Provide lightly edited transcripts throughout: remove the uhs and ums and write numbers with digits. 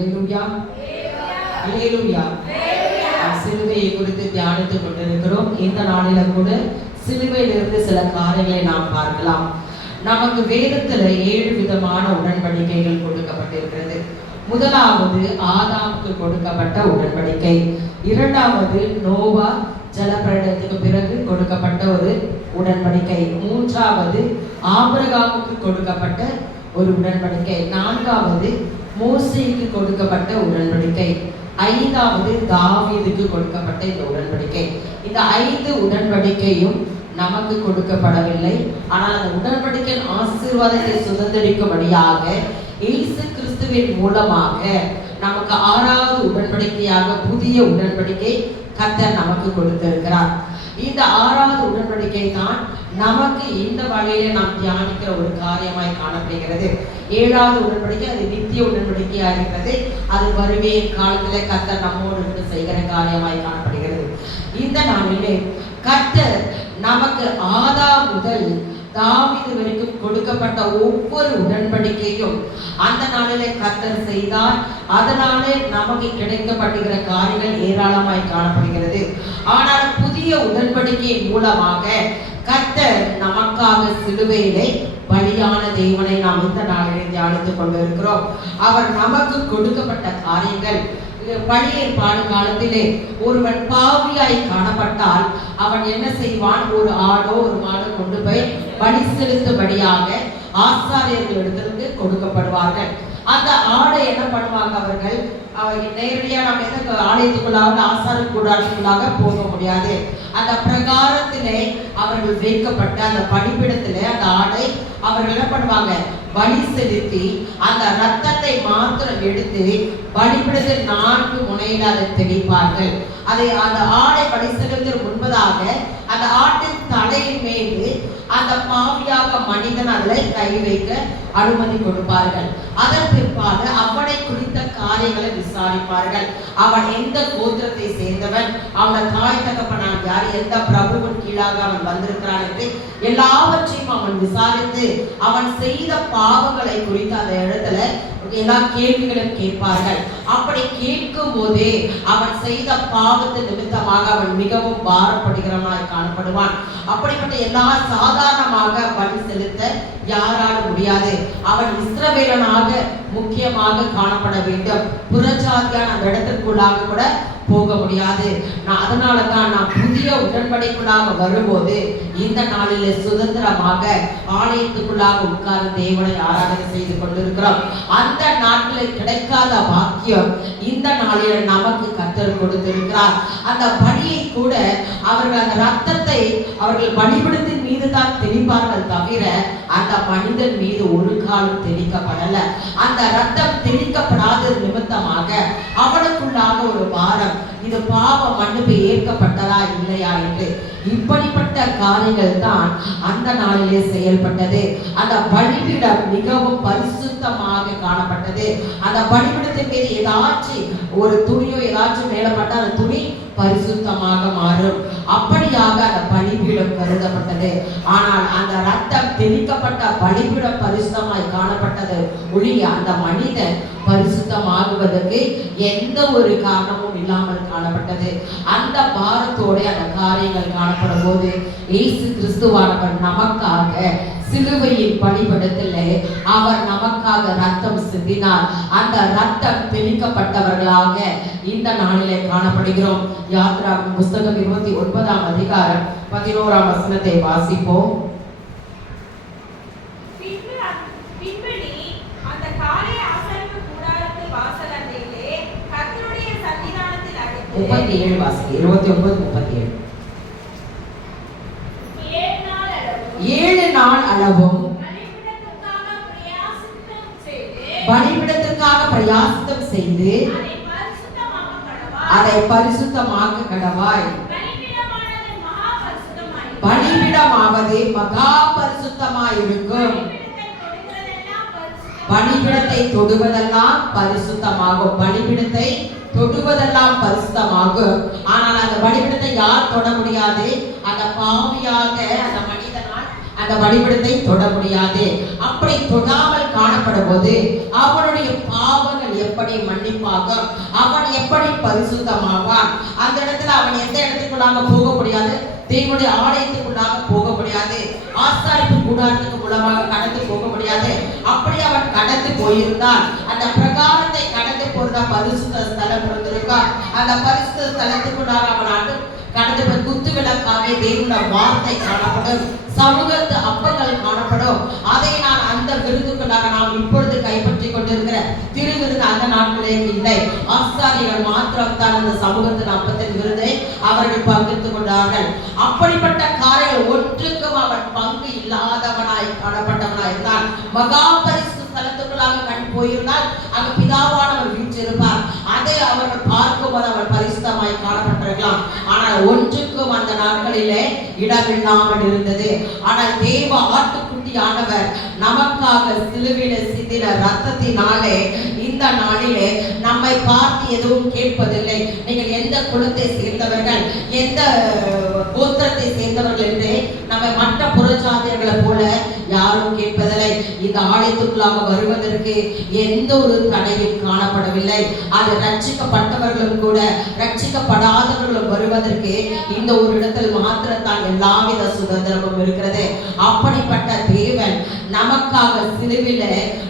அல்லேலூயா, அல்லேலூயா. சிலுவையை குறித்து தியானித்துக் கொண்டிருக்கிறோம். இந்த நாளில கூட சிலுவையிலிருந்து சில காரியங்களை நாம் பார்க்கலாம். நமக்கு வேதத்துல 7 விதமான உடன்படிக்கைகள் கொடுக்கப்பட்டிருக்கிறது. முதலாவது ஆதாமுக்கு கொடுக்கப்பட்ட உடன்படிக்கை, இரண்டாவது நோவா ஜலப்பிரளயத்துக்கு பிறகு கொடுக்கப்பட்ட ஒரு உடன்படிக்கை, மூன்றாவது ஆபிரகாமுக்கு கொடுக்கப்பட்ட ஒரு உடன்படிக்கை, நான்காவது மோசேக்கு கொடுக்கப்பட்ட உடன்படிக்கை, ஐந்தாவது தாவீதுக்கு கொடுக்கப்பட்ட இந்த உடன்படிக்கை. இந்த 5 உடன்படிக்கையும் நமக்கு கொடுக்கப்படவில்லை. ஆனால் அந்த உடன்படிக்கையின் ஆசீர்வாதத்தை சுதந்திரிக்கும்படியாக இயேசு கிறிஸ்துவின் மூலமாக நமக்கு 6வது உடன்படிக்கையாக புதிய உடன்படிக்கை கர்த்தர் நமக்கு கொடுத்திருக்கிறார். இந்த 6வது உடன்படிக்கை தான் நமக்கு இந்த வழியில நாம் தியானிக்கிற ஒரு காரியமாய் காணப்படுகிறது. 7வது உடன்படிக்கை அது நித்திய உடன்படிக்கையா இருக்கிறது. அது வருகையின் காலத்திலே கர்த்தர் நம்மோடு இருந்து செய்கிற காரியமாய் காணப்படுகிறது. இந்த நாளிலே கர்த்தர் நமக்கு ஆதாம் முதல் தாவீது வரைக்கும் கொடுக்கப்பட்ட ஒவ்வொரு உடன்படிக்கையும் அந்த நாளிலே கர்த்தர் செய்தார். அதனாலே நமக்கு கிடைக்கப்படுகிற காரியங்கள் ஏராளமாய் காணப்படுகிறது. ஆனால் புதிய உடன்படிக்கையின் மூலமாக கர்த்தர் நமக்காக சிலுவையிலே பலியான தேவனை நாம் இந்த நாளிலே தியானித்துக் கொண்டிருக்கிறோம். அவர் நமக்கு கொடுக்கப்பட்ட காரியங்கள் பழைய ஏற்பாடு காலத்திலே ஒருவன் பாவியாய் காணப்பட்டால் அவன் என்ன செய்வான்? ஒரு ஆடோ ஒரு மாடோ கொண்டு போய் பலி செலுத்தும்படியாக ஆசாரியர்களிடத்திற்கு கொடுக்கப்படுவார்கள். அந்த ஆடை என்ன பண்ணுவாங்க? அவர்கள் நேரடியாக நம்ம எந்த ஆலயத்துக்குள்ளாக ஆசாரிய கூடாரத்துக்குள்ளாக போக முடியாது. அந்த பிரகாரத்திலே அவர்கள் வைக்கப்பட்ட அந்த பலிபீடத்திலே அந்த ஆடை அவர்கள் என்ன பண்ணுவாங்க? பலி செலுத்தி அந்த ரத்தத்தை மாத்திரம் எடுத்து பலிபீடத்தில் 4 முனையில் அதை தெளிப்பார்கள். அதை அந்த ஆடை பலி செலுத்த முன்பதாக அந்த ஆட்டின் தலையின் மீது அந்த பாவியாக மனிதன் அதில் கை வைக்க அனுமதி கொடுப்பார்கள். அதன் பிற்பாடு அவனை குறித்த காரியங்களை விசாரிப்பார்கள். அவன் எந்த கோத்திரத்தை சேர்ந்தவன், அவன தாய் தகப்பனான் யார், எந்த பிரபுவின் கீழாக அவன் வந்திருக்கிறான் என்று எல்லாவற்றையும் அவன் விசாரித்து அவன் செய்த பாவங்களை குறித்து அந்த இடத்துல எல்லா கேள்விகளும் கேட்பார்கள். அப்படி கேட்கும் போதே அவன் செய்த பாவத்தின் நிமித்தமாக அவன் மிகவும் பாரப்படுகிறவனாய் காணப்படுவான். அப்படிப்பட்ட எல்லா சாதாரணமாக பலி செலுத்த யாராலும் முடியாது. அவன் இஸ்ரவேலனாக முக்கியமாக காணப்பட வேண்டும். புறஜாதியான அந்த இடத்திற்குள்ளாக கூட போக முடியாது. அதனால தான் நாம் புதிய உடன்படிக்கைக்குள்ளாக வரும்போது இந்த நாளிலே சுதந்திரமாக ஆலயத்துக்குள்ளாக உட்கார்ந்து தேவனை ஆராதனை செய்து கொண்டிருக்கிறோம். அந்த நாட்களில் கிடைக்காத பாக்கியம் இந்த நாளில் நமக்கு கர்த்தர் கொடுத்திருக்கிறார். அந்த பலியை கூட அவர்கள் அந்த ரத்தத்தை அவர்கள் பலிபீடத்தின் மீது தான் தெளிப்பார்கள் தவிர அந்த மனிதன் மீது ஒரு காலம் தெளிக்கப்படல. அந்த ரத்தம் தெளிக்கப்படாத நிமித்தமாக அவனுக்குள்ளாக ஒரு பாரம், இது பாவ மன்னிப்பு ஏற்கப்பட்டதா இல்லையா என்று. இப்படிப்பட்ட காரியங்கள் தான் அந்த நாளிலே செயல்பட்டது. அந்த பலிபீடம் மிகவும் பரிசுத்தமாக காணப்பட்டது. அந்த பலிபீடத்தின் மீது ஏதாச்சும் ஒரு துணியோ ஏதாச்சும் மேலப்பட்ட அந்த துணி பரிசுத்தமாக மாறும். அப்படியாக அந்த பலிபீடம் கருதப்பட்டது. ஆனால் அந்த ரத்தம் தெளிக்கப்பட்ட பலிபீடம் பரிசுத்தமாய் காணப்பட்டது ஒழிய அந்த மனிதன் பரிசுத்தமாகுவதற்கு எந்த ஒரு காரணமும் இல்லாமல் காணப்பட்டது. அந்த பாரத்தோட அந்த காரியங்கள் காணப்படும் போது இயேசு கிறிஸ்துவானவர் நமக்காக சிலுவையின் பலிபீடத்திலே அவர் நமக்காக ரத்தம் சிந்தினார். அந்த ரத்தம் தெளிக்கப்பட்டவர்களாக இந்த நாளிலே காணப்படுகிறோம். யாத்திராகமம் புஸ்தகம் 29ஆம் அதிகாரம் 11ஆம் வசனத்தை வாசிப்போம். 37 வாசி 29-37. 7 நாள் அளவும் பலிபீடத்திற்காக பிரயாசித்தம் செய்து அதை பரிசுத்தமாக்க கடவாய். பலிபீடமாவது மகா பரிசுத்தமாயிருக்கும். பலிபீடத்தை தொடுவதெல்லாம் பரிசுத்தமாகும். பலிபீடத்தை தொடுவதெல்லாம் பரிசுத்தமாகும். ஆனால் அந்த பலிபீடத்தை யார் தொட முடியாது? அந்த பாவியாக அந்த மனிதனால் அந்த பலிபீடத்தை தொட முடியாது. அப்படி தொடாமல் காணப்படும் போது அவனுடைய பாவங்கள் எப்படி மன்னிப்பாகும், அவன் எப்படி பரிசுத்தமாவான். அந்த இடத்துல அவன் எந்த இடத்துக்குள்ளாக போக முடியாது, தேவனுடைய ஆலயத்துக்குள்ளாக போக முடியாது, ஆசாரிப்பு கூடாரத்துக்கு மூலமாக கடந்து போக முடியாது. அப்படி அவன் கடந்து போயிருந்தால் அந்த பிரகாரத்தை கடந்து போறதா பரிசுத்த ஸ்தலம் இருந்திருக்கான். அந்த பரிசுத்த ஸ்தலத்துக்குள்ளாக அவன் கடந்து போய் குத்து விளக்காக தேவனுடைய வார்த்தை காணப்படும், சமூகத்து அப்பங்கள் காணப்படும். அதை நான் அந்த விருதுக்குள்ளாக நாம் இப்பொழுது கைப்பற்றி கொண்டிருக்கிற திருவிருது அந்த நாட்களே இல்லை. ஆசாரிகள் மாத்திரம் தான் அந்த சமூகத்தின் அப்பத்தின் விருதை அவர்கள் பகிர்ந்து கொண்டார்கள். அப்படிப்பட்ட காரியங்கள் ஒன்றுக்கும் அவன் பங்கு இல்லாதவனாய் காணப்பட்டவனாய் இருந்தான். மகா பரிசு ஸ்தலத்துக்குள்ளாக கண் போயிருந்தால் அங்கு பிதாவானவர் வீற்றிருப்பார். அதை அவர்கள் பார்க்கும்போது அவர் பரிசுத்தமாய் காணப்பட்டிருக்கலாம். ஆனால் ஒன்றுக்கும் அந்த நாட்களிலே இடமில்லாமல் இருந்தது. ஆனால் தேவ ஆட்டுக்குட்டியானவர் நமக்காக சிலுவையில சிந்தின ரத்தத்தினாலே இந்த நாளிலே நம்மை பார்த்து எதுவும் கேட்பதில்லை. நீங்கள் எந்த குலத்தை சேர்ந்தவர்கள், எந்த கோத்திரத்தை சேர்ந்தவர்கள் என்று நம்மை மற்ற புறஜாதியர்களை போல யாரும் கேட்பதில்லை. இந்த ஆலயத்துக்குள்ளாக வருவதற்கு எந்த ஒரு தடையும் காணப்படவில்லை. அது ரட்சிக்கப்பட்டவர்களும் கூட ரட்சிக்கப்படாதவர்களும் வருவதற்கு இந்த ஒரு இடத்தில் மாத்திரத்தான் எல்லாவித சுதந்திரமும் இருக்கிறது. அப்படிப்பட்ட தேவன் நமக்காக சிலுவையில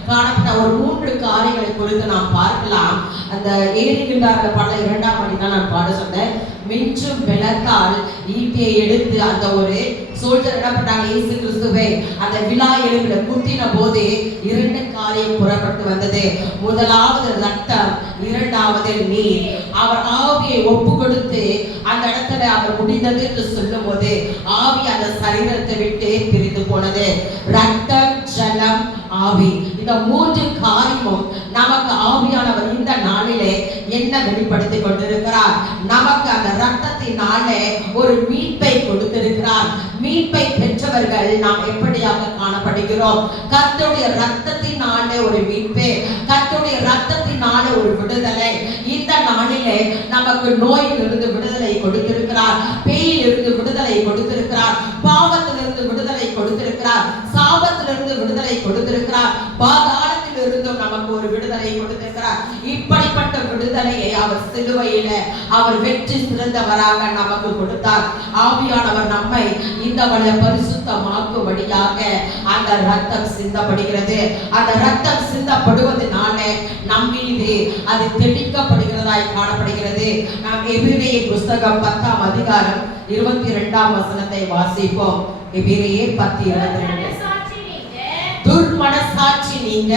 காணப்பட்ட ஒரு 3 காரியங்களை குறித்து நாம் பார்க்கலாம். அந்த ஏறிகின்றார் பாடல 2ஆம் அடி தான் நான் பாட சொன்னேன். மிஞ்சும் விளக்கால் ஈட்டியை எடுத்து அந்த ஒரு சோல்ஜர் என்ன பண்ணாங்க, இயேசு கிறிஸ்துவை அந்த விழா எலும்பில குத்தின போது 2 காரியம் புறப்பட்டு வந்தது. முதலாவது ரத்தம், இரண்டாவது நீர். அவர் ஆவியை ஒப்பு கொடுத்து அந்த இடத்துல அவர் முடிந்தது என்று சொல்லும் போது ஆவி அந்த சரீரத்தை விட்டு பிரிந்து போனது. ரத்தம், ஜலம், ஆவி, இந்த 3 காரியமும் நமக்கு ஆவியானவர் இந்த நாளிலே என்ன வெளிப்படுத்தி கொண்டிருக்கிறார். நமக்கு அந்த ரத்தத்தினாலே ஒரு மீட்பை கொடுத்திருக்கிறார். மீட்பை பெற்றவர்கள் நாம் எப்படியாக காணப்படுகிறோம்? கர்த்தருடைய ரத்தத்தினாலே ஒரு மீட்பு, கர்த்தருடைய ரத்தத்தினாலே ஒரு விடுதலை. இந்த நாளிலே நமக்கு நோயிலிருந்து விடுதலை கொடுத்திருக்கிறார், பேயிலிருந்து விடுதலை கொடுத்திருக்கிறார், பாவத்திலிருந்து விடுதலை கொடுத்திருக்கிறார், சாபத்திலிருந்து விடுதலை கொடுத்திருக்கிறார், பாதாளத்திலிருந்தும் நமக்கு ஒரு விடுதலை கொடுத்திருக்கிறார். இப்படிப்பட்ட விடுதலையை அவர் சிலுவையில அவர் வெற்றி சிறந்தவராக நமக்கு கொடுத்தார். ஆவியானவர் நம்மை இந்த வழிய பரிசுத்தமாக்கும்படியாக அந்த ரத்தம் சிந்தப்படுகிறது. அந்த ரத்தம் சிந்தப்படுவதனால நம் மீது அது தெளிக்கப்படுகிறதாய் காணப்படுகிறது. நாம் எபிரேயர் புஸ்தகம் 10ஆம் அதிகாரம் 22ஆம் வசனத்தை வாசிப்போம். எபிரேயர் 10:22. துர்மனசாட்சி நீங்க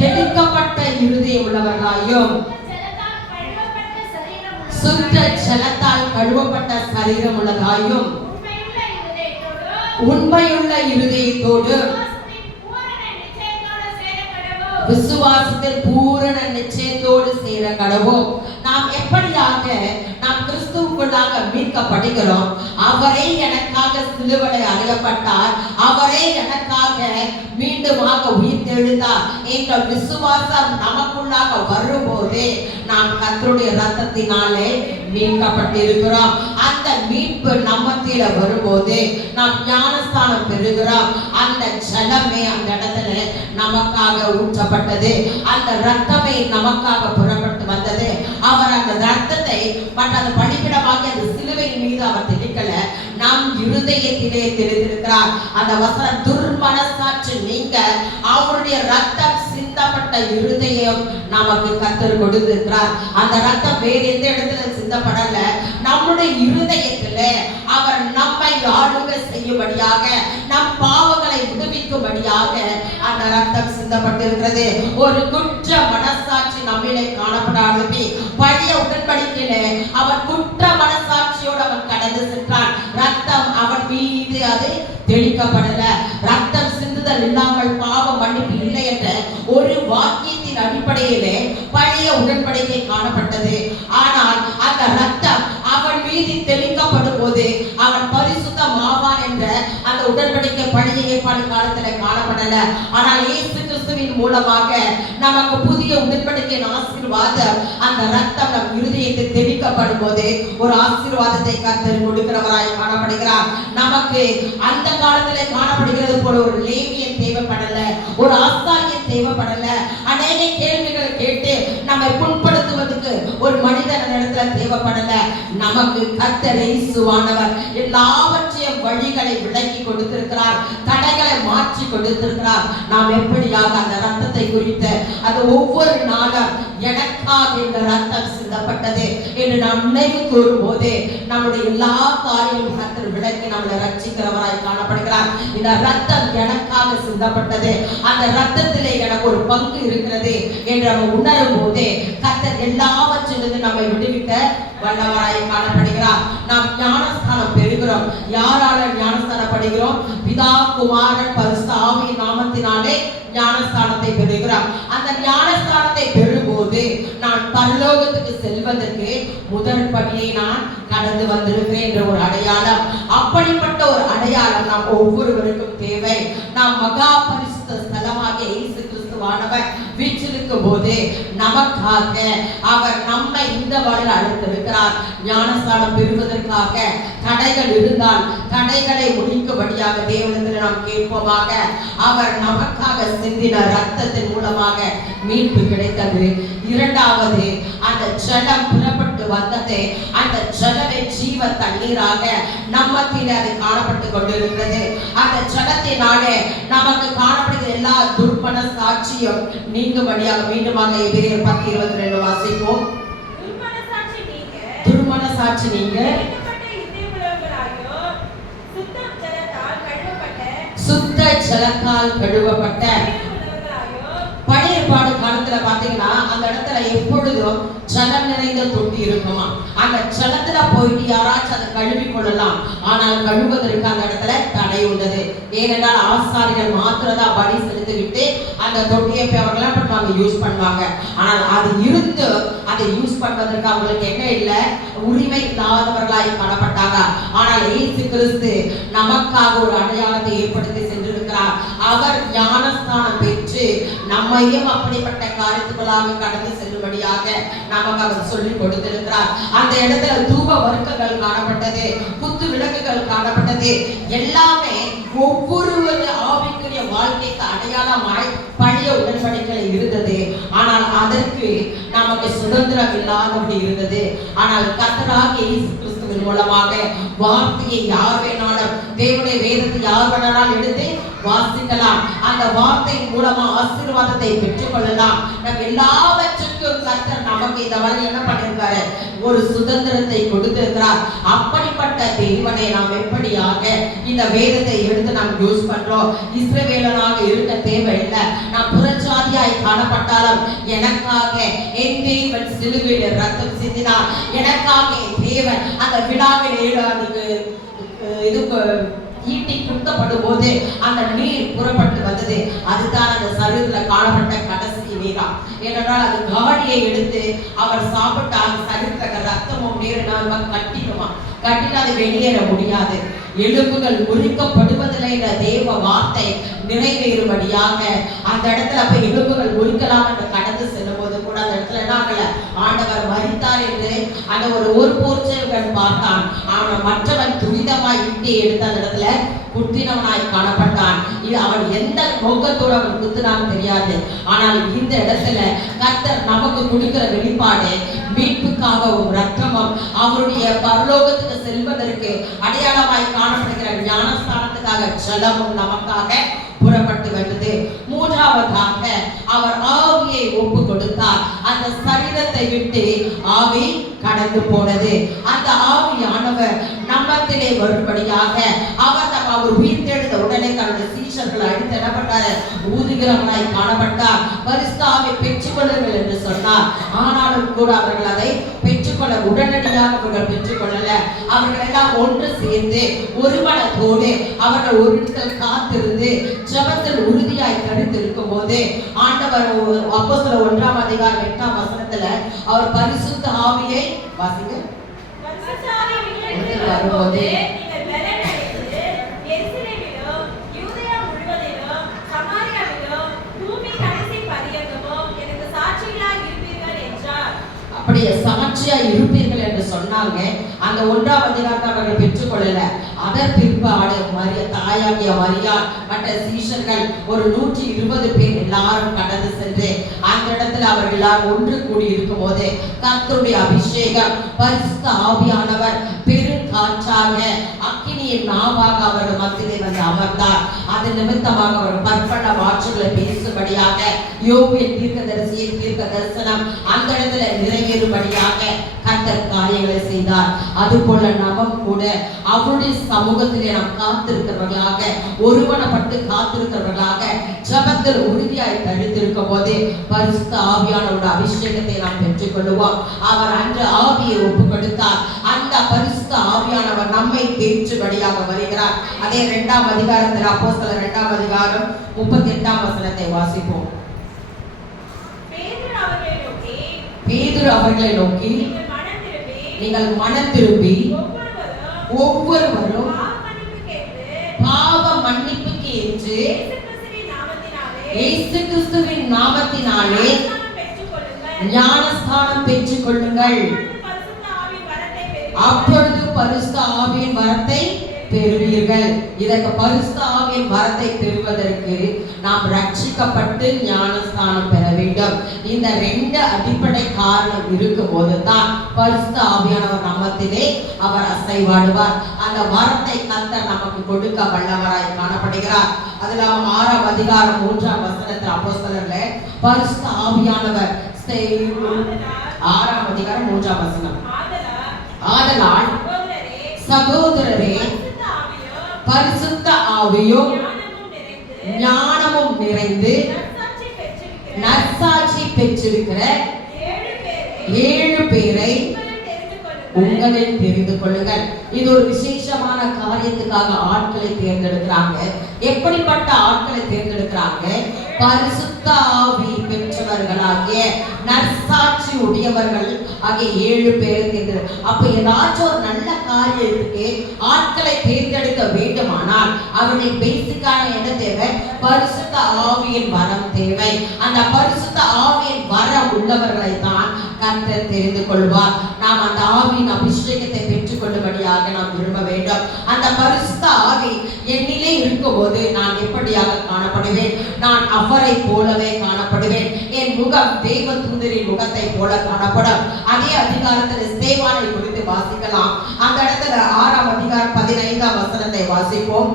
தெளிக்கப்பட்ட இருதயம் உள்ளவர்களாயும் சுத்த ஜலத்தால் கழுவப்பட்ட சரீரம் உள்ளதாயும் உண்மையுள்ள இருதயத்தோடு விசுவாசத்தில் பூரண நிச்சயத்தோடு சேர கடவோம். நாம் எப்படியாக நாம் கிறிஸ்துவுக்குள்ளாக மீட்கப்படுகிறோம். அவரே எனக்காக சிலுவையில் அறையப்பட்டார், அவரே எனக்காக மீண்டுமாக உயிர்த்தெழுந்தார் என்ற விசுவாசம் நமக்குள்ளாக வரும்போது நாம் கர்த்தருடைய ரத்தத்தினாலே மீட்கப்பட்டிருக்கிறோம். அந்த மீட்பு நம்மத்தில வரும்போது நாம் ஞானஸ்தானம் பெறுகிறோம். அந்த ஜலமே அந்த இடத்துல நமக்காக ஊற்றப்பட்டது, அந்த ரத்தமே நமக்காக புறப்பட்டு வந்தது. அவர் அந்த ரத்தத்தை மற்ற பலிபீடமாக அந்த சிலுவையின் மீது அவர் தெளிக்கல, நம் இருதயத்திலே தெளித்திருக்கிறார். அந்த வசனம் துர்மனசாட்சி நீங்க அவருடைய ரத்தம் சிந்தப்பட்ட இருதயம் நமக்கு கர்த்தர் கொடுத்திருக்கிறார். அந்த ரத்தம் வேறு எந்த இடத்துல சிந்தப்படல, நம்முடைய இருதயத்துல அவர் நம்மை ஆளுகை செய்யும்படியாக, நம் பாவங்களை விடுவிக்கும்படியாக அந்த ரத்தம் சிந்தப்பட்டிருக்கிறது. ஒரு குற்ற மனசாட்சி நம்மிலே காணப்படாதபடி பழைய உடன்படிக்கையில அவர் குற்ற மனசாட்சியோடு அவன் கடந்து சென்றான். ரத்தம் அவன் மீது அது தெளிக்கப்படல. ரத்தம் சிந்துதல் இல்லாமல் பாவ மன்னிப்பு இல்லை என்ற ஒரு வாக்கியத்தின் அடிப்படையிலே பழைய உடன்படிக்கை காணப்பட்டது. ஆனால் அந்த ரத்தம் அவன் மீது தெளிக்கப்படும் போது அவன் பரிசுத்தமாவான் என்ற அந்த உடன்படிக்கை பழைய ஏற்பாடு காலத்தில் காணப்படல. ஆனால் இயேசு கிறிஸ்துவின் மூலமாக நமக்கு புதிய உடன்படிக்கையின் ஆசீர்வாதம், அந்த ரத்தம் நம் இருதயத்தில் தெளிக்கப்படும் போது ஒரு ஆசீர்வாதத்தை கர்த்தர் கொடுக்கிறவராய் காணப்படுகிறார். நமக்கு அந்த காலத்திலே காணப்படுகிறது போல ஒரு லேவியன் தேவைப்படல, ஒரு ஆசாரியன் தேவைப்படல, அநேக கேள்விகளை கேட்டு நம்மை புண்படுத்துவதற்கு ஒரு மனிதன் இடத்துல தேவைப்படல. நமக்கு கர்த்தர் இயேசுவானவர் எல்லாவற்றையும் வழிகளை விளக்கி கொடுத்திருக்கிறார், தடைகளை மாற்றி கொடுத்திருக்கிறார். நாம் எப்படியாக அந்த ரத்தத்தை குறித்து அது ஒவ்வொரு நாளும் எனக்காக இந்த ரத்தம் சிந்தப்பட்டது என்று நாம் நினைவு கூறும் போதே நம்முடைய எல்லா காரியங்களும் கர்த்தர் விளக்கி நம்மளை ரட்சிக்கிறவராய் காணப்படுகிறார். இந்த ரத்தம் எனக்காக சிந்தப்பட்டது, அந்த ரத்தத்திலே எனக்கு ஒரு பங்கு இருக்கிறது என்று நம்ம உணரும் போதே கர்த்தர் எல்லாவற்றிலிருந்து நம்மை விடுவிக்க வல்லவராய் காணப்படுகிறார். நாம் ஞானஸ்தானம் பெறுகிறோம். யாரால ஞானஸ்தானம் படுகிறோம்? பிதா குமாரன் பரிசுத்த ஆவியின் நாமத்தினாலே ஞானஸ்தானத்தை பெறுகிறோம். அந்த ஞானஸ்தானத்தை பெறும்போது நான் பரலோகத்துக்கு செல்வதற்கு முதல் படியை நான் கடந்து வந்திருக்கிறேன் என்ற ஒரு அடையாளம். அப்படிப்பட்ட ஒரு அடையாளம் நாம் ஒவ்வொருவருக்கும் தேவை. நாம் மகா பரிசுத்த ஸ்தலமாக இயேசு கிறிஸ்துவானவர் வீற்றிருக்கும் போது நமக்காக அவர் நம்மை இந்த வழியில் அழைத்திருக்கிறார். ஞானஸ்தானம் பெறுவதற்காக தடைகள் இருந்தால் தடைகளை முடிக்கும்படியாக தேவனிடத்தில் நாம் கேட்போமாக. அவர் நமக்காக சிந்தின ரத்தத்தின் மூலமாக மீட்பு கிடைத்தது. இரண்டாவது, அந்த ஜலம் புறப்பட்டு வந்தது. அந்த ஜலமே ஜீவ தண்ணீராக நம்மத்திலே அது காணப்பட்டு கொண்டிருக்கிறது. அந்த ஜலத்தினாலே நமக்கு காணப்படுகிற எல்லா துர்மன சாட்சியும் நீங்கும்படியாக மீண்டுமாக எபிரேயர் 10:22 வாசிப்போம். துர்மன சாட்சி நீங்க சுத்த ஜலத்தால் கழுவப்பட்ட பழையற்பாடு காலத்துல பாத்தீங்கன்னா அந்த இடத்துல எப்பொழுதும் ஜலம் நிறைந்த தொட்டி இருக்குமா. அந்த ஜலத்துல போயிட்டு யாராச்சும் அதை கழுவி கொள்ளலாம், ஆனால் கழுவதற்கு அந்த இடத்துல தடை உள்ளது. ஏனென்றால் ஆசாரிகள் மாத்திரதான் பலி செலுத்தி விட்டு அந்த தொட்டியை அவர்களாம் பண்ணுவாங்க, யூஸ் பண்ணுவாங்க. ஆனால் அது இருந்து அதை யூஸ் பண்ணுவதற்கு அவங்களுக்கு என்ன இல்லை, உரிமை இல்லாதவர்களாய் காணப்பட்டாங்க. ஆனால் இயேசு கிறிஸ்து நமக்காக ஒரு அடையாளத்தை ஏற்படுத்தி சென்றிருக்கிறார். அவர் ஞானஸ்தானம் பெற்று நம்மையும் அப்படிப்பட்ட காரியத்துக்களாக கடந்து செல்லும்படியாக நமக்கு அவர் சொல்லிக் கொடுத்திருக்கிறார். அந்த இடத்துல தூப வர்க்கங்கள் காணப்பட்டது, குத்து விளக்குகள் காணப்பட்டது. எல்லாமே ஒவ்வொரு ஆவிக்குரிய வாழ்க்கைக்கு அடையாளமாய் பழைய உடன்படிக்கைகள் இருந்தது. ஆனால் அதற்கு நமக்கு சுதந்திரம் இல்லாதபடி இருந்தது. ஆனால் கர்த்தராகிய இயேசு கிறிஸ்துவின் மூலமாக வார்த்தையை யார் வேணாலும், தேவனுடைய வேதத்தை யார் வேணாலும் எடுத்து வாசிக்கலாம். அந்த வார்த்தையின் மூலமா ஆசீர்வாதத்தை பெற்றுக் கொள்ளலாம். நம்ம எல்லாவற்றுக்கும் கர்த்தர் நமக்கு இந்த வரை என்ன பண்ணிருக்காரு, ஒரு சுதந்திரத்தை கொடுத்திருக்கிறார். அப்படிப்பட்ட தேவனை நாம் எப்படியாக இந்த வேதத்தை எடுத்து நாம் யூஸ் பண்றோம். இஸ்ரவேலனாக இருக்க தேவையில்லை. நாம் புறஜாதியாய் காணப்பட்டாலும் எனக்காக என் தேவன் சிலுவையில் ரத்தம் சிந்தினார். எனக்காக தேவன் அந்த விழாவில் அதுக்கு இது ஈட்டி குத்தப்படும் போது அந்த நீர் புறப்பட்டு வந்தது. அதுதான் அந்த சரீரத்தில் காணப்பட்ட கடைசி நீரா. ஏனென்றால் அது காடியை எடுத்து அவர் சாப்பிட்ட அந்த சரீரத்தில் ரத்தமும் நீரும் கட்டிடுமா, கட்டிட்டு அது வெளியேற முடியாது. எலும்புகள் முறிக்கப்படுவதில்லை என்ற தேவ வார்த்தை நிறைவேறும்படியாக அந்த இடத்துல போய் எலும்புகள் முறிக்கலாம் என்று கடந்து செல்லும் போது கூட அந்த இடத்துல என்ன ஆகல, ஆண்டவர் மரித்தார் என்று அந்த ஒரு போர்ச்சவன் பார்த்தான். அவன் மற்றவன் துரிதமாய் இட்டி எடுத்து அந்த இடத்துல குத்தினவனாய் காணப்பட்டான். இது அவன் எந்த நோக்கத்தோடு அவன் குத்தினான்னு தெரியாது. ஆனால் இந்த இடத்துல கர்த்தர் நமக்கு கொடுக்கிற வெளிப்பாடு மீட்புக்காகவும் ரத்தமும் அவருடைய பரலோகத்துக்கு செல்வதற்கு அடையாளமாய் காணப்படுகிற ஞானஸ்தானத்துக்காக ஜலமும் நமக்காக புறப்பட்டு வந்தது. மூன்றாவதாக அவர் ஆவியை ஒப்பு கொடுத்தார். அந்த சரீரத்தை விட்டு ஆவி கடந்து போனது. அந்த ஆவியானவர் நம்மத்திலே வரும்படியாக அவர் உயிர்த்தெழுந்த உடனே தன்னுடைய சீஷர்களை அடித்து என்ன பண்ணாரு, ஊதுகிறவனாய் காணப்பட்டார். பரிசுத்தாவை பெற்றுக்கொள்ளுங்கள் என்று சொன்னார். ஆனாலும் கூட அவர்கள் அதை பெற்றுக்கொள்ள உடனடியாக அவர்கள் பெற்றுக்கொள்ளல. அவர்கள் எல்லாம் ஒன்று சேர்ந்து ஒரு மனத்தோடு அவர்கள் ஒரு இடத்தில் காத்திருந்து ஜெபத்தில் உறுதியாய் தரித்திருக்கும் போது ஆண்டவர் அப்போஸ்தலர் 1:8 அவர் பரிசுத்த ஆவியை வாசிங்க வரும்போது அப்படியே சாட்சியா இருப்பீர்கள் என்று சொன்னாங்க. அந்த 1ஆம் அதிகாரத்தை அவர்கள் பெற்றுக்கொள்ளல. அதன் பிற்பாடு தாயாகிய மரியாள் மற்ற சீஷர்கள் ஒரு 120 பேர் எல்லாரும் கடந்து சென்று அந்த இடத்துல அவர்கள் எல்லாரும் ஒன்று கூடி இருக்கும் போது கர்த்தருடைய அபிஷேகம் பரிசுத்த ஆவியானவர் பெருங்காற்றாக அக்கினியின் நாவாக அவர் மத்தியிலே வந்து அமர்ந்தார். அது நிமித்தமாக அவர் பற்பல வார்த்தைகளை பேசும்படியாக யோபுவின் தீர்க்கதரிசியின் தீர்க்க தரிசனம் அந்த இடத்துல நிறைவேறும்படியாக கர்த்தர் காரியங்களை செய்தார். அதுபோல நமம் கூட அவருடைய சமூகத்திலே நாம் காத்திருக்கிறவர்களாக ஒருவனப்பட்டு காத்திருக்கிறவர்களாக ஜபத்தில் உறுதியாய் தடுத்திருக்கும் போது பரிசுத்த ஆவியானவரோட அபிஷேகத்தை நாம் பெற்றுக் கொள்வோம். அவர் அன்று ஆவியை ஒப்பு கொடுத்தார். அந்த பரிசுத்த ஆவியானவர் நம்மை தேற்றும்படியாக வருகிறார். அதே 2ஆம் அதிகாரத்தில் அப்போஸ்தலர் 2ஆம் அதிகாரம் 38ஆம் வசனத்தை வாசிப்போம். பேதுரு அவர்களை நோக்கி நீங்கள் மனம் திரும்பி ஒவ்வொருவரும் பாவ மன்னிப்புக்கு என்று இயேசு கிறிஸ்துவின் நாமத்தினாலே ஞானஸ்தானம் பெற்றுக் கொள்ளுங்கள். அப்பொழுது பரிசுத்த ஆவியின் வரத்தை பெறுவீர்கள். இதற்கு பரிசுத்த ஆவியின் வரத்தை பெறுவதற்கு நாம் ரட்சிக்கப்பட்டு ஞானஸ்தானம் பெற வேண்டும். இந்த 2 அடிப்படை காரணம் இருக்கும் போதுதான் பரிசுத்த ஆவியானவர் நம்மத்திலே அவர் அசைவாடுவார். அந்த வரத்தை கர்த்தர் நமக்கு கொடுக்க வல்லவராய் காணப்படுகிறார். அதுல 6ஆம் அதிகாரம் 3ஆம் வசனத்தில் அப்போஸ்தலர்ல பரிசுத்த ஆவியானவர் 6ஆம் அதிகாரம் 3ஆம் வசனம், ஆதலால் சகோதரரே பரிசுத்த ஆவியும் ஞானமும் நிறைந்து நற்சாட்சி பெற்றிருக்கிற 7 பேரை உங்களில் தெரிந்து கொள்ளுங்கள். இது ஒரு விசேஷமான காரியத்துக்காக ஆட்களை தேர்ந்தெடுக்கிறாங்க. எப்படிப்பட்ட ஆட்களை தேர்ந்தெடுக்கிறாங்க? பரிசுத்த ஆவி பெற்றவர்களாகிய நற்சாட்சி உடையவர்கள் ஆகிய 7 பேரை தேர்ந்தெடு. அப்ப ஏதாச்சும் ஒரு நல்ல காரியத்துக்கு ஆட்களை தேர்ந்தெடுக்க வேண்டுமானால் அவருடைய பேசிக்கான என்ன தேவை? பரிசுத்த ஆவியின் வரம் தேவை. அந்த பரிசுத்த ஆவியின் வரம் உள்ளவர்களை தான் கர்த்தர் தெரிந்து கொள்வார். நாம் அந்த ஆவியின் அபிஷேகத்தை பெற்றுக் கொள்ளும்படியாக நாம் விரும்ப வேண்டும். அந்த பரிசுத்த ஆவி என்னிலே இருக்கும்போது நான் எப்படியாக காணப்படுவேன்? நான் அவரை போலவே காணப்படுவேன். என் முகம் தேவ தூதரின் முகத்தை போல காணப்படும். அதே அதிகாரத்தில் ஸ்தேவானை குறித்து வாசிக்கலாம். அந்த இடத்துல 6ஆம் அதிகாரம் 15ஆம் வசனத்தை வாசிப்போம்.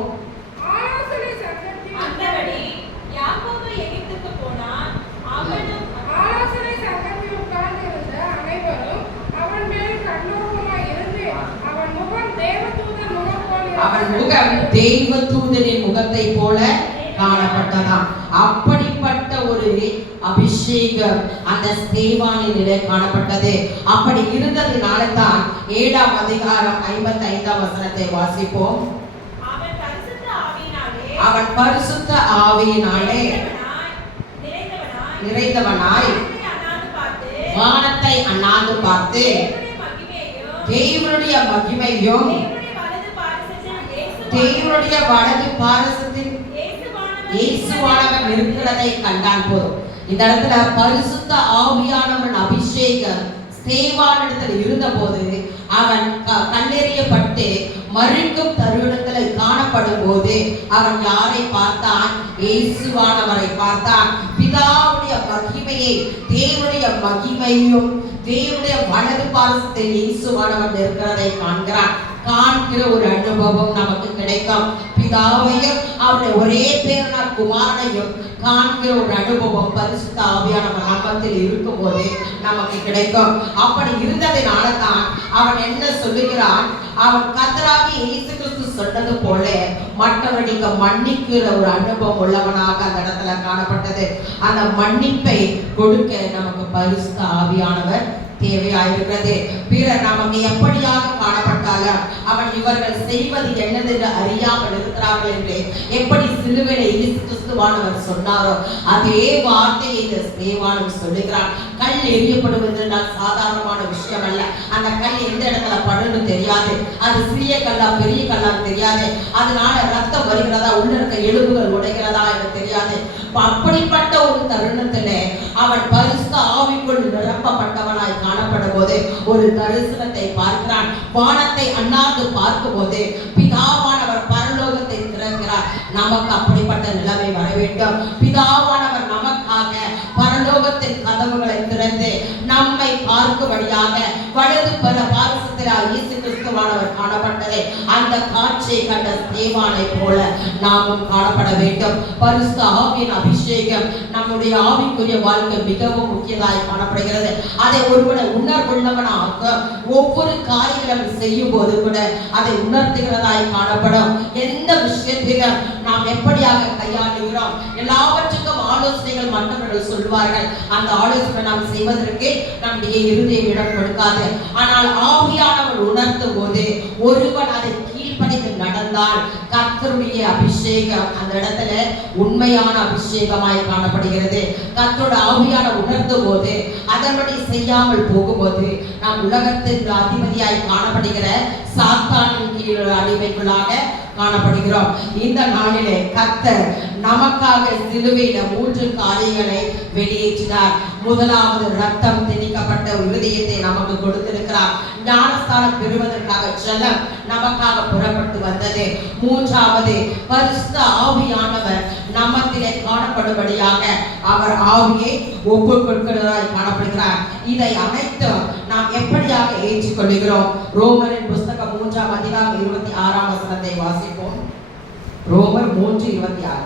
அவன் முகம் தேவ தூதரின் முகத்தை போல காணப்பட்டதாம். அப்படிப்பட்ட ஒரு அபிஷேகம் அந்த ஸ்தேவானிலே காணப்பட்டது. அப்படி இருந்ததினால தான் 7ஆம் அதிகாரம் 55ஆம் வசனத்தை வாசிப்போம். அவன் பரிசுத்த ஆவியினாலே நிறைந்தவனாய் வானத்தை அண்ணாந்து பார்த்து தேவனுடைய மகிமையும் தேவனுடைய வலது பாரசத்தில் இயேசுவானவர் இருக்கிறதை கண்டான். போதும். இந்த இடத்துல பரிசுத்த ஆவியானவன் அபிஷேகம் ஸ்தேவானிடத்தில் இருந்த போது அவன் கண்டறியப்பட்டு மறிக்கும் தருணத்தில் காணப்படும் போது அவன் யாரை பார்த்தான்? இயேசுவானவரை பார்த்தான். பிதாவுடைய மகிமையை, தேவனுடைய மகிமையும் தேவனுடைய வலது பாரசத்தில் இயேசுவானவன் இருக்கிறதை காண்கிறான். காண்கிற ஒரு அனுபவம் நமக்கு கிடைக்கும். பிதாவையும் அவருடைய ஒரே பேரான குமாரனையும் காண்கிற ஒரு அனுபவம் பரிசுத்த ஆவியானவர் நாமத்தில் இருக்கும் போது நமக்கு கிடைக்கும். அப்படி இருந்ததினால தான் அவன் என்ன சொல்லுகிறான்? அவன் கர்த்தராகிய இயேசு கிறிஸ்து சொன்னது போல மற்றவர்களுக்கு மன்னிக்கிற ஒரு அனுபவம் உள்ளவனாக அந்த இடத்துல காணப்பட்டது. அந்த மன்னிப்பை கொடுக்க நமக்கு பரிசுத்த ஆவியானவர் தேவையாயிருக்கிறது. பிறர் நமக்கு எப்படியாக காணப்பட்டாலும் அவன் இவர்கள் செய்வது என்னதென்று அறியாமல் இருக்கிறார்கள் என்று எப்படி சிலுவையிலே இயேசு கிறிஸ்துவானவர் சொன்னாரோ அதே வார்த்தையை இந்த ஸ்தேவானவன் சொல்லுகிறான். கல் எரியப்படுவது சாதாரணமான விஷயம் அல்ல. அந்த கல் எந்த இடத்துல படுன்னு தெரியாது. அது சிறிய கல்லா பெரிய கல்லா தெரியாது. அதனால ரத்தம் வருகிறதா, உள்ள இருக்க எலும்புகள் உடைகிறதா என்று தெரியாது. அப்படிப்பட்ட ஒரு தருணத்திலே அவன் பரிசுத்த ஆவிக்குள் நிரப்பப்பட்டவனாய் காணப்படும் போது ஒரு தரிசனத்தை பார்க்கிறான். வானத்தை அண்ணாந்து பார்க்கும் போது பிதாவானவர் பரலோகத்தை திறக்கிறார். நமக்கு அப்படிப்பட்ட நிலைமை வர வேண்டும். பிதாவானவர் நமக்காக பரலோகத்தின் கதவுகளை திறந்து நம்மை பார்க்கும்படியாக வலது பல பாரிசத்தினால் இயேசு கிறிஸ்துவானவர் காணப்பட்டதை அந்த காட்சியை கண்ட ஸ்தேவானை போல நாமும் காணப்பட வேண்டும். பரிசுத்த ஆவியின் அபிஷேகம் நம்முடைய ஆவிக்குரிய வாழ்க்கை மிகவும் முக்கியமாய் காணப்படுகிறது. அதை ஒருவனை உணர்வுள்ளவனாக ஒவ்வொரு காரியங்களும் செய்யும் போது கூட அதை உணர்த்துகிறதாய் காணப்படும். எந்த விஷயத்திலும் நாம் எப்படியாக கையாளுகிறோம், எல்லாவற்றுக்கும் ஆலோசனைகள் மற்றவர்கள் சொல்வார்கள். அந்த ஆலோசனை நாம் செய்வதற்கு நம்முடைய இருதயம் இடம் கொடுக்காது. ஆனால் ஆவியானவர் உணர்த்தும் போது ஒருவன் அதை கீழ்ப்படிந்து நடந்தால் கர்த்தருடைய அபிஷேகம் அந்த இடத்துல உண்மையான அபிஷேகமாய் காணப்படுகிறது. கர்த்தரோட ஆவியான உணர்த்தும் போது அதன்படி செய்யாமல் போகும்போது நாம் உலகத்தின் அதிபதியாய் காணப்படுகிற சாத்தானின் கீழ் அடிமைகளாக காணப்படுகிறோம். இந்த நாளிலே கர்த்தர் நமக்காக சிலுவையில 3 காரியங்களை வெளியேற்றினார். முதலாவது ரத்தம் தெளிக்கப்பட்ட இருதயத்தை நமக்கு கொடுத்திருக்கிறார். ஞானஸ்தானம் பெறுவதற்காக ஜலம் நமக்காக புறப்பட்டு வந்தது. மூன்றாவது பரிசுத்த ஆவியானவர் நம்மத்திலே காணப்படும்படியாக அவர் ஆவியை ஒப்புக் கொடுக்கிறதாய் காணப்படுகிறார். இதை அனைத்தும் நாம் எப்படியாக ஏற்றுக்கொள்கிறோம்? ரோமரின் புஸ்தகம் 3ஆம் அதிகாரம் 26ஆம் வசனத்தை வாசிப்போம். ரோமர் 3:26.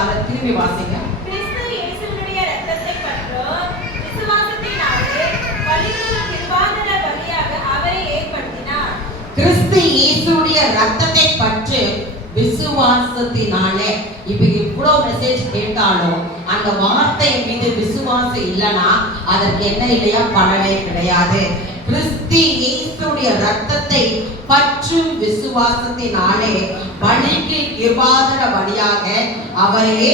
அதை திரும்பி வாசிங்க. கிறிஸ்து இயேசுவினுடைய இரத்தத்தை பற்றும் விசுவாசத்தினாலே பரிசுத்த கிருபாதார பலியாக அவரை ஏற்படுத்தினார். கிறிஸ்து இயேசுவுடைய இரத்தத்தை பற்றி விசுவாசத்தினாலே. இப்ப இவ்வளவு மெசேஜ் கேட்டாலும் அந்த வார்த்தை மீது விசுவாசம் இல்லைன்னா அதற்கு என்ன இல்லையா? பலனே கிடையாது. கிறிஸ்து இயேசுவுடைய இரத்தத்தை பற்றும் விசுவாசத்தினாலே பலிக்கு கிருபாதார பலியாக அவரையே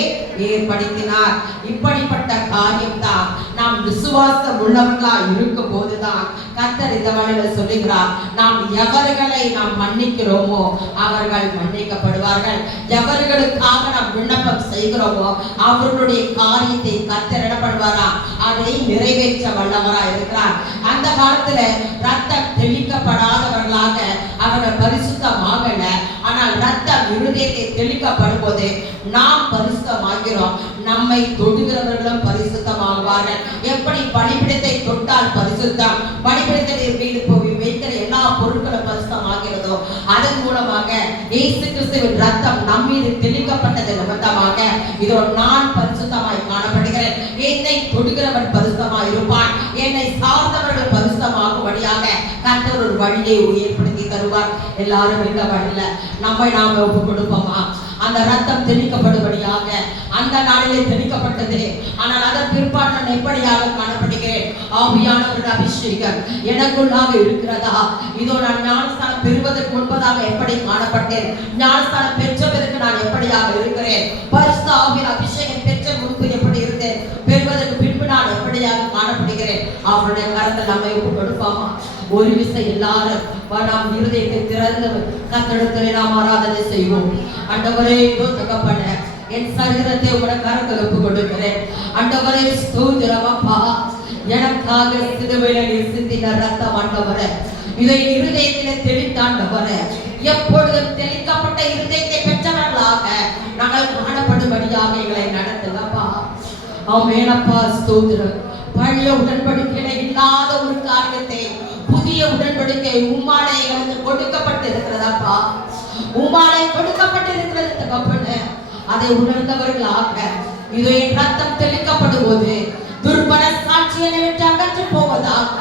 ஏற்படுத்தினார். இப்படிப்பட்ட காரியம்தான் நாம் விசுவாசம் உள்ளவர்களா இருக்கும் போதுதான் கர்த்தர் இந்த வழியில சொல்லுகிறார், நாம் எவர்களை நாம் மன்னிக்கிறோமோ அவர்கள் மன்னிக்கப்படுவார்கள். எவர்களுக்காக நாம் விண்ணப்பம் செய்கிறோமோ அவர்களுடைய காரியத்தை கர்த்தர் இடப்படுவாரா, அதை நிறைவேற்ற வல்லவரா இருக்கிறார். அந்த காலத்துல ரத்தம் தெளிக்கப்படாதவர்களாக அவர்கள் பரிசுத்தமாகல. ஆனால் ரத்தம் இருதயத்தை தெளிக்கப்படும் போது நாம் பரிசுத்தமாகிறோம். நம்மை தொடுகிறவர்களும் பரிசுத்தமாகுவார்கள். எப்படி பலிபீடத்தை தொட்டால் பரிசுத்தம், பலிபீடத்தை மீது போய் வைக்கிற எல்லா பொருட்களும் பரிசுத்தமாகிறதோ அதன் மூலமாக இயேசு கிறிஸ்துவின் ரத்தம் நம் மீது தெளிக்கப்பட்டது நிமித்தமாக இதோ நான் பரிசுத்தமாய் காணப்படுகிறேன். என்னை தொடுகிறவன் பரிசுத்தமாய் இருப்பான். என்னை சார்ந்தவர்கள் பரிசுத்தமாகும்படியாக கர்த்தர் ஒரு வழியை ஏற்படுத்தி தருவார். எல்லாரும் இந்த வழியில நம்மை நாம ஒப்பு கொடுப்போமா? அந்த ரத்தம் தெளிக்கப்படும்படியாக அந்த நாளிலே தெளிக்கப்பட்டது. ஆனால் அதன் பிற்பாடு நான் எப்படியாக காணப்படுகிறேன்? ஆவியானவருடைய அபிஷேகம் எனக்குள்ளாக இருக்கிறதா? இதோ நான் ஞானஸ்தானம் பெறுவதற்கு முன்பதாக எப்படி காணப்பட்டேன்? ஞானஸ்தானம் பெற்ற பிறகு நான் எப்படியாக இருக்கிறேன்? பரிசுத்த ஆவியின் அபிஷேகம் பெற்ற முன்பு எப்படி இருந்தேன்? பெறுவதற்கு பின்பு நான் எப்படியாக காணப்படுகிறேன்? அவருடைய கரத்தில் நம்மை ஒப்பு கொடுப்போமா? ஒரு விசை எல்லாரும் நாம் இருதயத்தை திறந்து கர்த்தரிடத்திலே நாம் ஆராதனை செய்வோம். ஆண்டவரே, தகப்பன என் சரீரத்தை உடைய கரத்தில் ஒப்பு கொடுக்கிறேன். ஆண்டவரே, ஸ்தோத்திரம் அப்பா. எனக்காக சிலுவையிலே நீர் சிந்தின ரத்தம் ஆண்டவரே, இதை இருதயத்திலே தெளித்தாண்டவரே, எப்பொழுதும் தெளிக்கப்பட்ட இருதயத்தை பெற்றவர்களாக நாங்கள் காணப்படும்படியாக எங்களை நடத்துங்கப்பா. ஆமெனப்பா, ஸ்தோத்திரம். பழைய உடன்படிக்கையில இல்லாத ஒரு காரியத்தை புதிய உடன்படிக்கை உம்மாலே எங்களுக்கு கொடுக்கப்பட்டு இருக்கிறதப்பா. உம்மாலே கொடுக்கப்பட்டு இருக்கிறது தகப்பனே. அதை உணர்ந்தவர்களாக இதோ என் ரத்தம் தெளிக்கப்படும் போது துர்பல சாட்சியை விட்டு அகற்று போவதாக.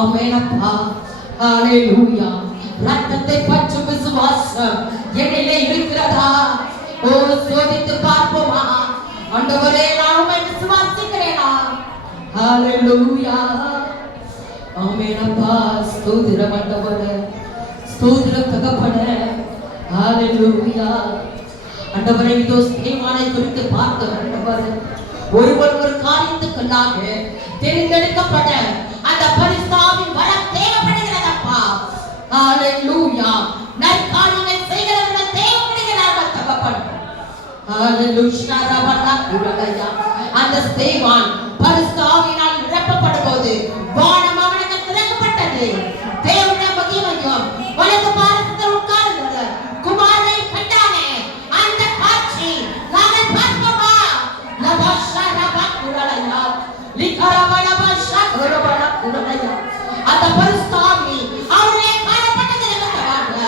ஆமெனப்பா, ஹalleluya. ரத்தத்தை பற்றும் விசுவாசம் என்னிலே இருக்கிறதா? ஓ, சோதித்து பார்ப்போமா? ஆண்டவரே, நான் உம்மை விசுவாசிக்கிறேனா? ஹalleluya. ஆமெனப்பா, ஸ்தோத்திரம் ஆண்டவரே, ஸ்தோத்திரம் தகப்பனே. ஹalleluya. ஆண்டவரே, இதோ ஸ்தேவானை குறித்து பார்த்தோம். ஆண்டவரே, ஒருவர் ஒரு காரியத்துக்குள்ளாக தெரிந்தெடுக்கப்பட்ட அந்த பரிசுத்த ஆவியின் வரம் தேவைப்படுகிறதப்பா. ஹalleluya. ஹalleluya ரபலா குரலையா. அந்த ஸ்தேவான் பரிசுத்த ஆவியினால் நிரப்பப்படும் போது வானம் அவனுக்கு திறக்கப்பட்டது. தேவனுடைய மகிமையும் வலது பாரசத்தில் உட்கார்ந்த குமாரனை கண்டானே. அந்த காட்சி நாங்கள் பார்ப்போமா? லபஷா ரபா குரலையா லிகரபலபஷா குரபலா குரலையா. அந்த பரிசுத்த ஆவி அவனே காணப்பட்டது நிமித்தமாக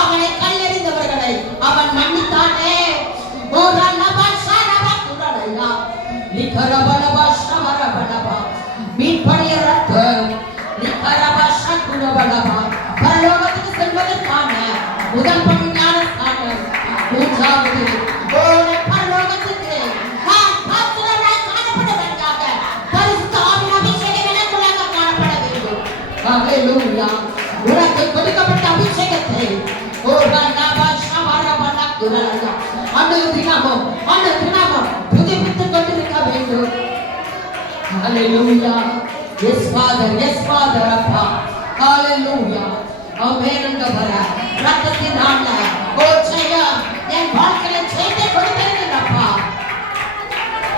அவனை கல்லெறிந்தவர்களை அவன் மன்னித்தானே. ஓரா லபஷா ரபா குரலையா லிகரபலபஷா வரபலபா. மீட்படைய ரத்தம் லிகரபஷா குரபலபா. பரலோகத்துக்கு செல்வதற்கான முதல் படி ஞானஸ்நானம். மூன்றாவது ஓரே பரலோகத்துக்கு நான் பாத்திரராய் காணப்படுவதற்காக பரிசுத்த ஆவியின் அபிஷேகம் எனக்குள்ளாக காணப்பட வேண்டும். ஹalleluya. உனக்கு கொடுக்கப்பட்ட அபிஷேகத்தை தினமும் புதுப்பித்துக் கொண்டிருக்க வேண்டும். ஹalleluya. Yes Father, yes Father அப்பா. ஹalleluya. ஆமென். ஆண்டவரே ரத்தத்தினால ஜெயம் என் வாழ்க்கையில ஜெயத்தை கொடுத்திருக்கிறப்பா.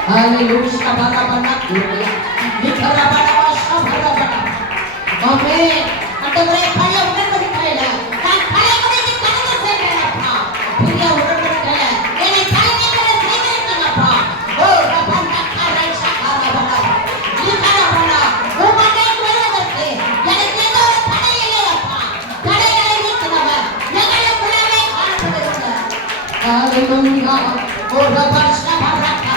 ஹalleluya. பரபரபா குரலையா லிகரபலபா ஷபரபா. ஆமென். ஆண்டவரே பழைய உடன்படிக்கையில நான் பழைய உடன்படிக்கையை கடந்து சென்றேனப்பா. புதிய உடன்படிக்கையில என்னை தலைமையில செய்திருக்கீங்கப்பா. ஓ ரபனா கரைஷா கரபலா லிகரபலா. உம்மை வருவதற்கு எனக்கு ஏதோ ஒரு தடை இல்லையப்பா. தடைகளை நீக்கினவர் எங்களுக்குள்ளே காணப்படுகிறார். ஹalleluya. ஓ ரபஷா பரக்கா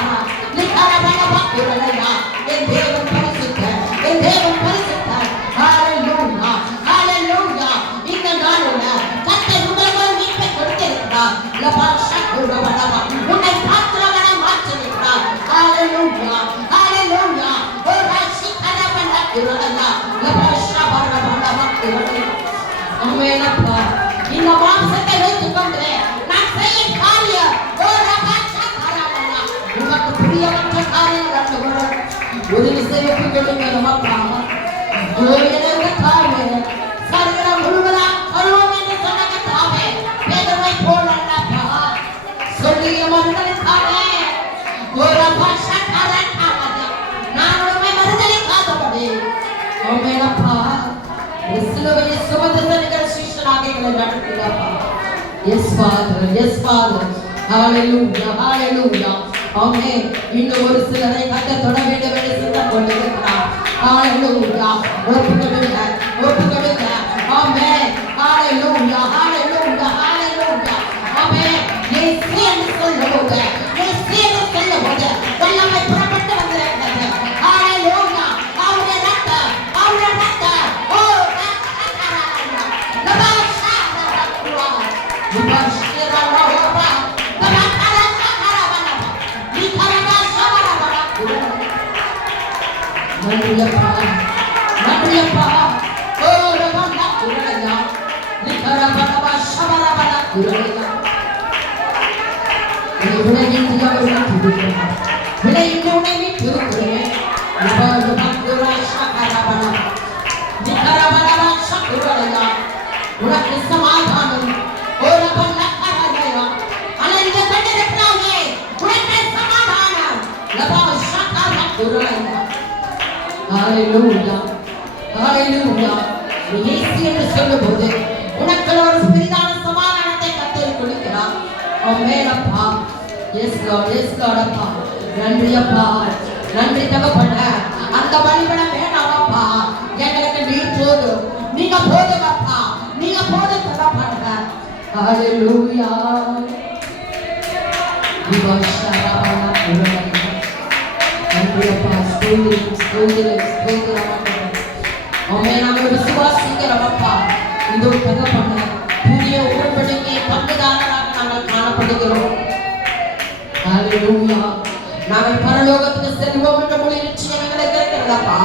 லிகரபலபா குரலையா. என் தேவன் பரிசுத்தர், என் தேவன் பரிசுத்தர். ஹalleluya. ஹalleluya. இந்த நாளில கர்த்தர் உங்களுக்கு ஒரு மீட்பை கொடுத்திருக்கிறார். லபஷா குரபலபா. உன்னை பாத்திரமாய் மாற்றியிருக்கிறார். ஹalleluya. ஹalleluya. ஓ ராசி கரபலா குரலையா லபஷா பரபலபா குரலையா. ஆமென் அப்பா. இந்த மாம்சத்தை வைத்துக்கொண்டு நான் செய்யும் காரியம் ஓ ரபஷா கரபலா உமக்கு பிரியமற்ற காரியங்கள் ஆண்டவரே. ஒரு விசையை ஒப்புக்கொள்ளுங்க அப்பா. ஓ எனக்கு தாவே சரீரம் முழுவதா கருவம் என்று சொன்ன தாவே பேதமை போல அல்லப்பா. சொல்லிய மறுதலித்தாவே ஒரு பாஷா கரட்டாவே நான் உண்மை மறுதலிக்காதபடி ஆமெனப்பா. சிலுவையை சுமந்து சென்ற சிஷ்யனாக எங்களை நடத்துகிறப்பா. Yes father, yes father. ஹalleluya, ஹalleluya. ஆமென். இன்னும் ஒரு சிலரை கர்த்தர் தொட வேண்டும் என்று சித்தம் கொண்டிருக்கிறார். ஹalleluya. ஒப்புக்கொடுங்க, ஒப்புக்கொடுங்க. ஆமென். ஹalleluya, ஹalleluya, ஹalleluya. ஆமென். இயேசு என்று சொல்லும்போது, இயேசு என்று சொல்லும்போது வல்லமை புறப்பட்டு வந்திருக்கிறது. ஹalleluya. அவருடைய ரத்தம், அவருடைய ரத்தம். ஓ ரத்தராயா லபஷா ரபா லபஷா ரபா நன்றியப்பா, நன்றியப்பா. ஓ ரபா குரலையா லிகரபலபா ஷபரபா குரலையா. விலையின் உணவை திருக்குறேன். உனக்கு சமாதானம். ஓ ரபா கரலையா அலைந்த கண்டிருக்கிறாயே உனக்கு சமாதானம். லபஷா குரலையா. ஹalleluya, ஹalleluya. இயேசு என்று சொல்லும்போது உனக்கு ஒரு பெரிதான சமாதானத்தை கர்த்தர் கொடுக்கிறார். ஆமென் அப்பா. எஸ் லார்ட், எஸ் லார்ட் அப்பா. நன்றி அப்பா, நன்றி தகப்பனே. அந்த பலிபீடம் வேண்டாம் அப்பா. எங்களுக்கு நீர் போதும், நீங்க போதும் அப்பா, நீங்க போதும் தகப்பனே. ஹalleluya. விவாஷரபா குரலையா. நன்றியப்பா. ஸ்தோத்திரம், ஸ்தோத்திரம், ஸ்தோத்திரம். ஆமென். நாங்கள் விசுவாசிக்கிறோமப்பா. இதோ தகப்பனே புதிய உடன்படிக்கை பங்குதாரராக நாங்கள் காணப்படுகிறோம். ஹalleluya. நாங்கள் பரலோகத்துக்கு செல்வோம் என்ற முழு நிச்சயம் எங்களுக்கு இருக்கிறதப்பா.